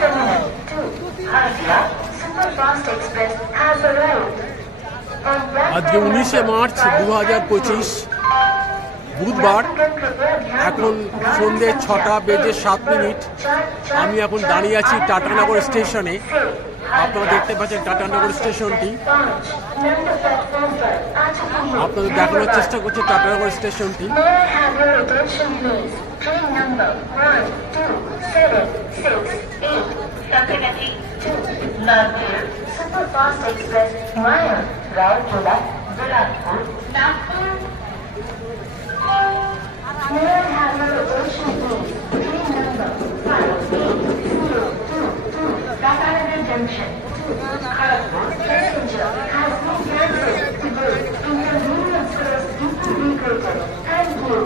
Terminal 2, Hardia Superfast Express has arrived. আজকে 19শে মার্চ 2025 বুধবার। এখন সন্ধ্যে 6টা বেজে 7 মিনিট। আমি এখন দাঁড়িয়ে আছি টাটানগর স্টেশনে। আপনারা দেখতে পাচ্ছেন টাটানগর স্টেশনটি। আপনাদের দেখানোর চেষ্টা করছে টাটানগর স্টেশনটি। Train number 1276 Kakinati to Nagpur Superfast Express via Raurkela, Bilaspur, Nagpur. May I have your attention please? Train number 5802 Tatanagar Junction to Kharagpur passenger has been cancelled. Inconvenience was deeply regretted. Thank you.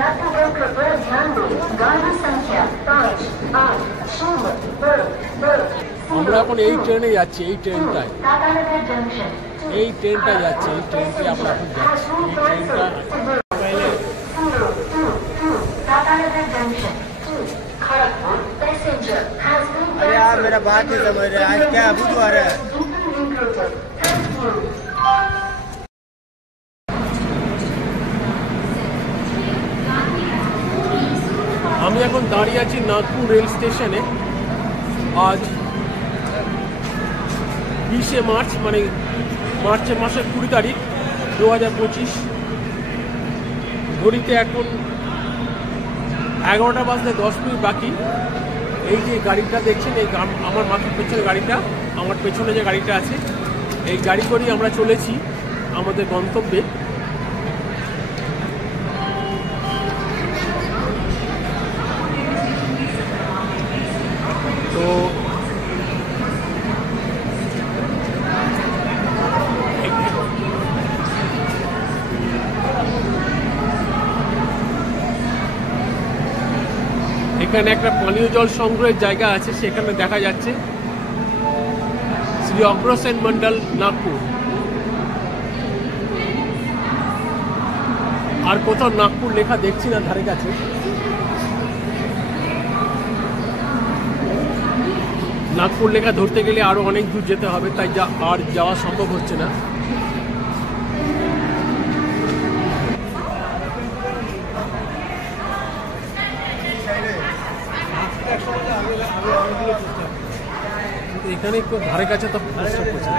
यात्रीगण कृपया ध्यान दें गाड़ी संख्या 5802 আমরা এখন এই ট্রেনে যাচ্ছি। এই ট্রেনটায় टाटानगर जंक्शन এই ট্রেনটা যাচ্ছে। এই ট্রেনটি আমরা এখন যাচ্ছি। এই ট্রেনটা Tatanagar junction Kharagpur passenger has been अरे यार मेरा बात नहीं समझ रहे। आज क्या बुधवार है। Thank you. আমি এখন দাঁড়িয়ে আছি নাগপুর রেল স্টেশনে। আজ 20শে মার্চ, মানে মার্চের মাসের 20 তারিখ 2025। ঘড়িতে এখন 11টা বাজতে 10 মিনিট বাকি। এই যে গাড়িটা দেখছেন, এই আমার মাথার পেছনে গাড়িটা, আমার পেছনে যে গাড়িটা আছে, এই গাড়ি করেই আমরা চলেছি আমাদের গন্তব্যে। তো এখানে একটা পানীয় জল সংগ্রহের জায়গা আছে, সেখানে দেখা যাচ্ছে শ্রী অগ্রসেন মন্ডল নাগপুর। আর কোথাও নাগপুর লেখা দেখছি না ধারে কাছে। নাগপুর লেখা ধরতে গেলে আরো অনেক দূর যেতে হবে, তাই আর যাওয়া সম্ভব হচ্ছে না। এখানে একটু ধারে কাছে তো প্রস্তাব করছে।